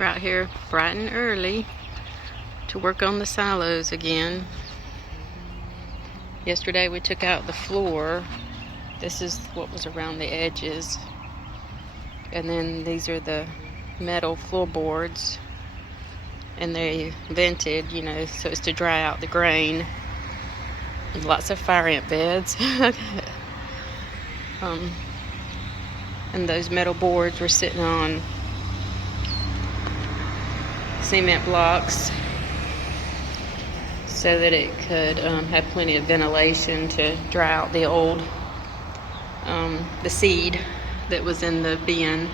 We're out here bright and early to work on the silos again. Yesterday we took out the floor. This is what was around the edges. And then these are the metal floorboards. And they vented, you know, so it's to dry out the grain. And lots of fire ant beds. And those metal boards were sitting on cement blocks so that it could have plenty of ventilation to dry out the old the seed that was in the bin.